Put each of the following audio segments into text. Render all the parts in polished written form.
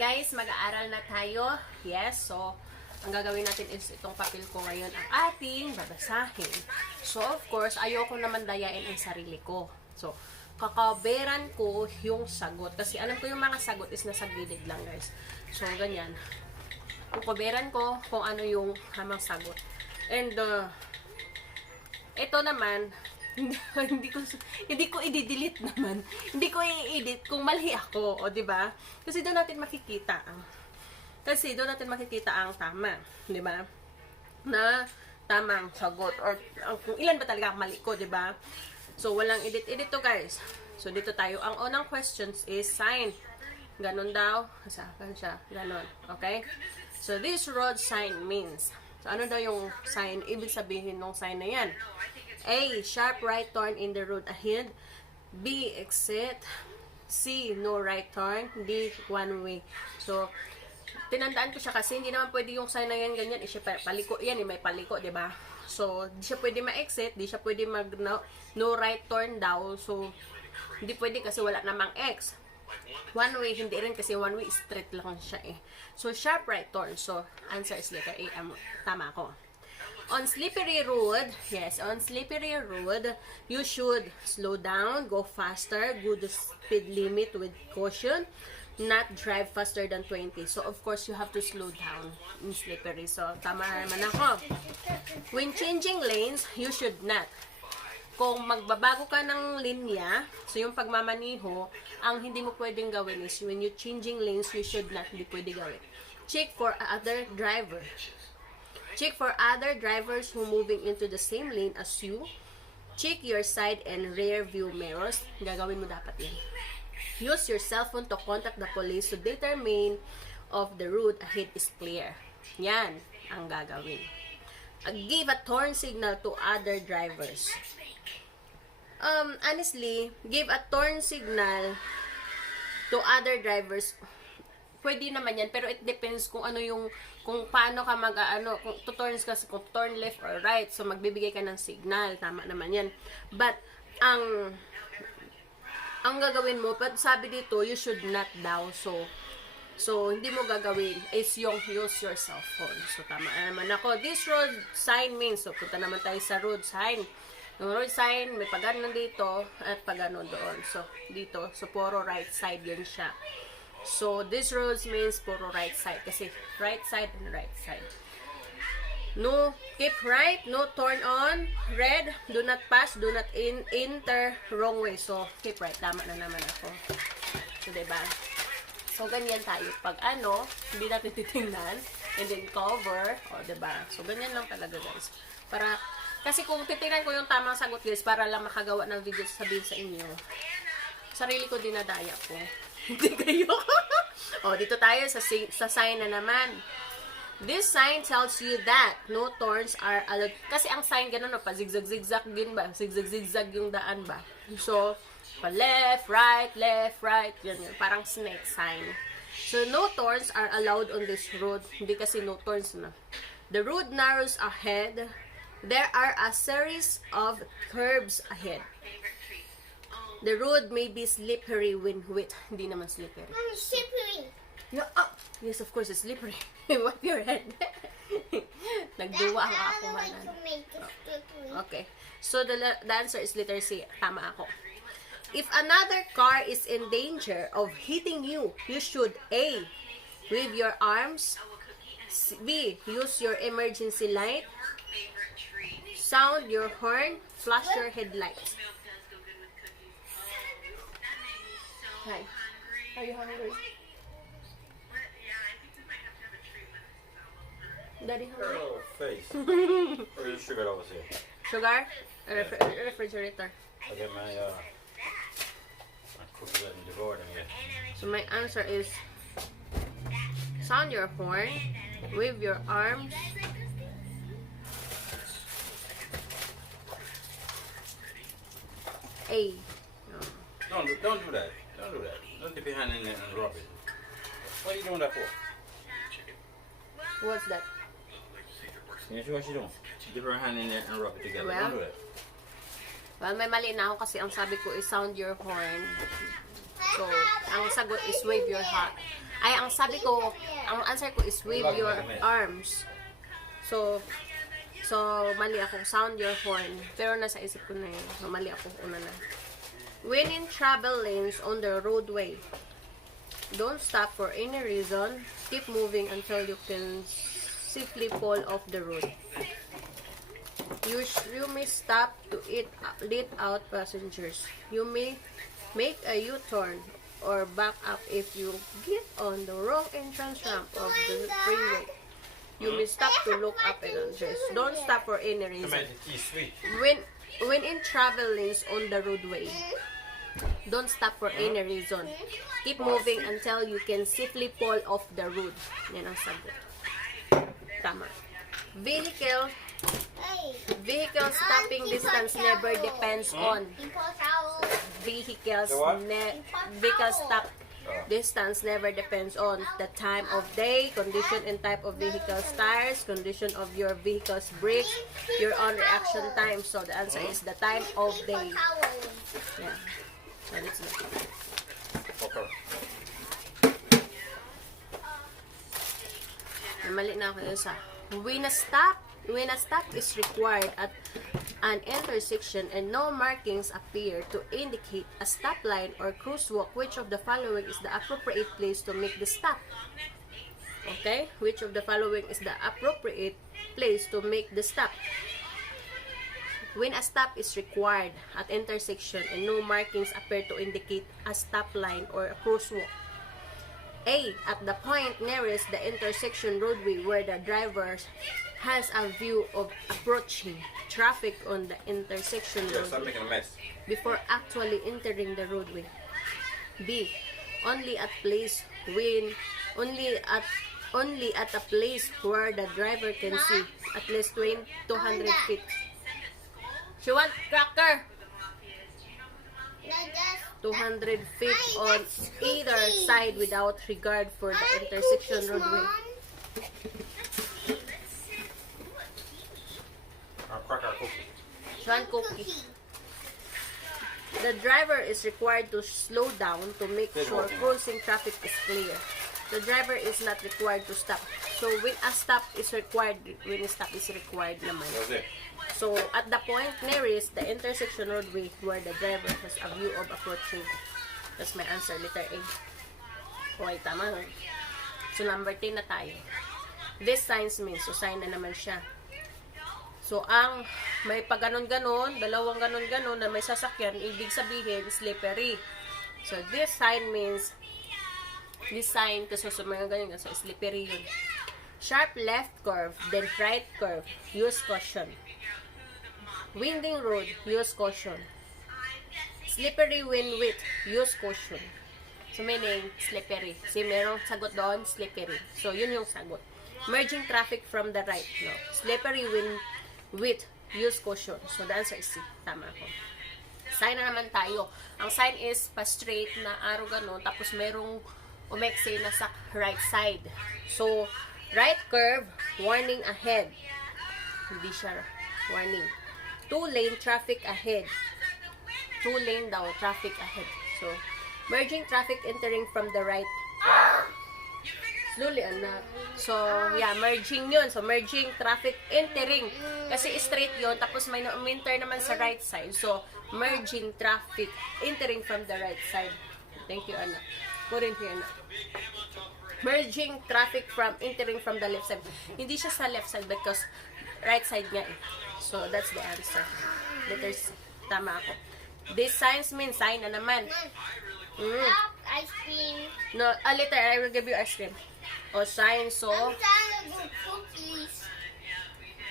guys, mag-aaral na tayo. Yes, so, ang gagawin natin is itong papel ko ngayon ang ating babasahin. So, of course, ayoko naman dayain ang sarili ko. So, kakaberan ko yung sagot. Kasi alam ko yung mga sagot is nasa gilid lang, guys. So, ganyan. Kukaberan ko kung ano yung hamang sagot. And, ito naman, hindi ko i-delete naman. Hindi ko i-edit kung mali ako, o di ba? Kasi doon natin makikita ang tama, di ba? Na tamang sagot or kung ilan ba talaga ang mali ko, di ba? So walang edit to, guys. So dito tayo. Ang unang questions is sign. Ganon daw. Saan siya? Ganon. Okay? So this road sign means. So ano daw yung sign? Ibig sabihin ng sign na yan. A. Sharp right turn in the road ahead. B. Exit. C. No right turn. D. One way. So, tinandaan ko siya kasi hindi naman pwede yung sign na yan ganyan. Siya paliko yan, may paliko, diba? So, di siya pwede ma-exit. Di siya pwede mag no right turn daw. So, hindi pwede kasi wala namang X. One way, hindi rin kasi one way straight lang siya eh. So, sharp right turn. So, answer is letter A. Tama ako. On slippery road, you should slow down, go faster, go the speed limit with caution, not drive faster than 20. So, of course, you have to slow down in slippery. So, tama naman ako. When changing lanes, you should not. Kung magbabago ka ng linya, so yung pagmamaniho, ang hindi mo pwedeng gawin is when you changing lanes, you should not, hindi pwede gawin. Check for other driver. Check for other drivers who moving into the same lane as you. Check your side and rear view mirrors. Gagawin mo dapat yan. Use your cell phone to contact the police to determine if the road ahead is clear. Yan ang gagawin. Give a turn signal to other drivers. Honestly, give a turn signal to other drivers. Pwede naman yan, pero it depends kung ano yung, kung paano ka kung to-turns ka, kung turn left or right, so magbibigay ka ng signal, tama naman yan. But, ang gagawin mo, sabi dito, you should not daw, so hindi mo gagawin is yung use your cell phone. So, tama naman ako. This road sign means, so punta naman tayo sa road sign. Yung road sign, may pagano dito, at pagano doon. So, dito, so puro right side yun siya. So, this roads means puro right side. Kasi, right side and right side. No, keep right. No turn on. Red. Do not pass. Do not enter. Wrong way. So, keep right. Tama na naman ako. So, diba? So, ganyan tayo. Pag hindi natin titingnan. And then, cover. O, diba? So, ganyan lang talaga, guys. Kasi kung titingnan ko yung tamang sagot, guys, para lang makagawa ng video sabihin sa inyo, sarili ko dinadaya ko. Hindi kayo. O, dito tayo sa sign na naman. This sign tells you that no turns are allowed. Kasi ang sign ganun, pa zigzag-zigzag din ba? Zigzag-zigzag yung daan ba? So, pa left, right, yan. Parang snake sign. So, no turns are allowed on this road. Hindi kasi no turns na. The road narrows ahead. There are a series of curves ahead. The road may be slippery when wet. Hindi naman slippery. Slippery. No, yes, of course, it's slippery. Wipe your head. Nagduwa ang ako manan. Okay. So, the answer is letter C. Tama ako. If another car is in danger of hitting you, you should A. Wave your arms. B. Use your emergency light. Sound your horn. Flash your headlights. Hi. Are you hungry? Daddy hungry? Oh, face. Or your sugar over here. Sugar? Refrigerator. I get my cookies and devoured them here. So my answer is sound your horn, wave your arms, A. Don't do that. Don't do that. Don't dip your hand in there and rub it. What are you doing that for? What's that? You see what she's doing? Dip her hand in there and rub it together. Well, Don't do that. Well, may mali na ako kasi ang sabi ko is sound your horn. So, ang sagot is wave your Ay, ang sabi ko, ang answer ko is wave your arms. So, mali ako. Sound your horn. Pero nasa isip ko na yun. Mali ako. Una na. When in travel lanes on the roadway, don't stop for any reason. Keep moving until you can safely fall off the road. You may stop to let out passengers. You may make a U-turn or back up if you get on the wrong entrance ramp of the freeway. You may stop to look up and undress. Don't stop for any reason. When in travel lanes on the roadway, don't stop for any reason. Keep moving until you can safely fall off the road. Yan ang sagot. Tama. Vehicle stopping distance never depends on. Vehicle stop distance never depends on the time of day, condition and type of vehicle's tires, condition of your vehicle's brakes, your own reaction time. So the answer is the time of day. Yeah. So let's look. Okay. Mali na ako yun sa when a stop is required at an intersection and no markings appear to indicate a stop line or crosswalk, which of the following is the appropriate place to make the stop? Okay? Which of the following is the appropriate place to make the stop? When a stop is required at intersection and no markings appear to indicate a stop line or a crosswalk. A. At the point nearest the intersection roadway where the driver has a view of approaching traffic on the intersection Yes, I'm roadway making a mess. before actually entering the roadway. B. Only at a place where the driver can see at least 200 feet. She want cracker. 200 feet on either side without regard for the intersection roadway. I'll crack our cookie. One cookie. The driver is required to slow down to make sure crossing traffic is clear. The driver is not required to stop. So when a stop is required naman. That's it. So at the point nearest the intersection roadway where the driver has a view of approaching. That's my answer, letter A. Okay, tama. So number 10 na tayo. This signs means, so sign na naman siya. So ang may pag ganon-ganon, dalawang ganon-ganon na may sasakyan, ibig sabihin slippery. So this sign means, this sign, kasi so mga ganyan, so slippery yun. Sharp left curve, then right curve, use caution. Winding road, use caution. Slippery when wet, use caution. So meaning, slippery. So merong sagot doon, slippery. So yun yung sagot. Merging traffic from the right, no. Slippery when wet, use caution. So the answer is C. Tama ko. Sign na naman tayo. Ang sign is pa-straight na arrow gano'n, tapos merong umekse na sa right side. So, right curve, warning ahead. Hindi siya warning. 2-lane traffic ahead. 2-lane daw, traffic ahead. So, merging traffic entering from the right. Slowly, anak. So, yeah, merging yun. So, merging traffic entering. Kasi straight yun, tapos may na-enter naman sa right side. So, merging traffic entering from the right side. Thank you, anak. Put in here, anak. Merging traffic from entering from the left side. Hindi siya sa left side because right side nga eh. So, that's the answer. Letter C. Tama ako. This signs mean sign na naman. Ice cream. No, later, I will give you ice cream. O, sign, so... I'm done with cookies.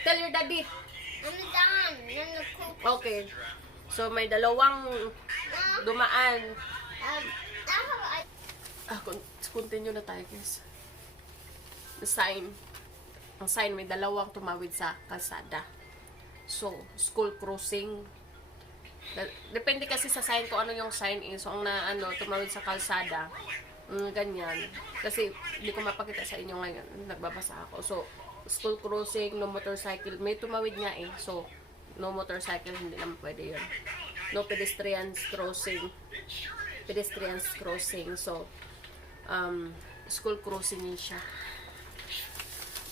Tell your daddy. I'm done with the cookies. Okay. So, may dalawang dumaan. Continue na tayo, guys. The sign. Ang sign, may dalawang tumawid sa kalsada. So, school crossing. Depende kasi sa sign kung ano yung sign is. So, ang tumawid sa kalsada. Ganyan. Kasi, hindi ko mapakita sa inyo ngayon. Nagbabasa ako. So, school crossing, no motorcycle. May tumawid nga eh. So, no motorcycle, hindi naman pwede yun. No pedestrians crossing. Pedestrians crossing. So, school crossing yun siya.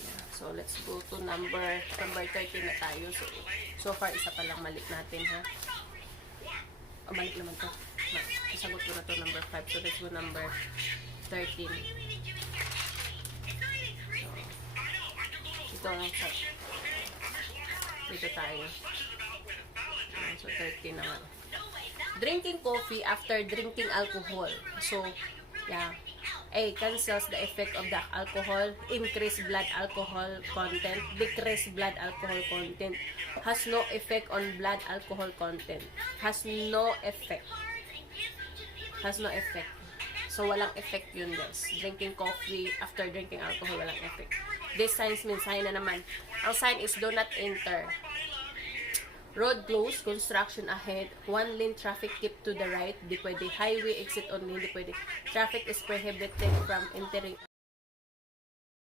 Yeah. So, let's go to number 13 na tayo. So far, isa pa lang mali natin, ha? O, mali naman to. Isagot ko na to, number 5. So, let's go number 13. So, ito ang dito tayo. So, 13 naman. Drinking coffee after drinking alcohol. So, yeah. A. Cancels the effect of the alcohol. Increase blood alcohol content. Decrease blood alcohol content. Has no effect on blood alcohol content. Has no effect. Has no effect. So, walang effect yun, guys. Drinking coffee after drinking alcohol, walang effect. This signs means sign na naman. Ang sign is do not enter. Road closed, construction ahead, 1 lane traffic keep to the right, di pwede. Highway exit only, di pwede. Traffic is prohibited from entering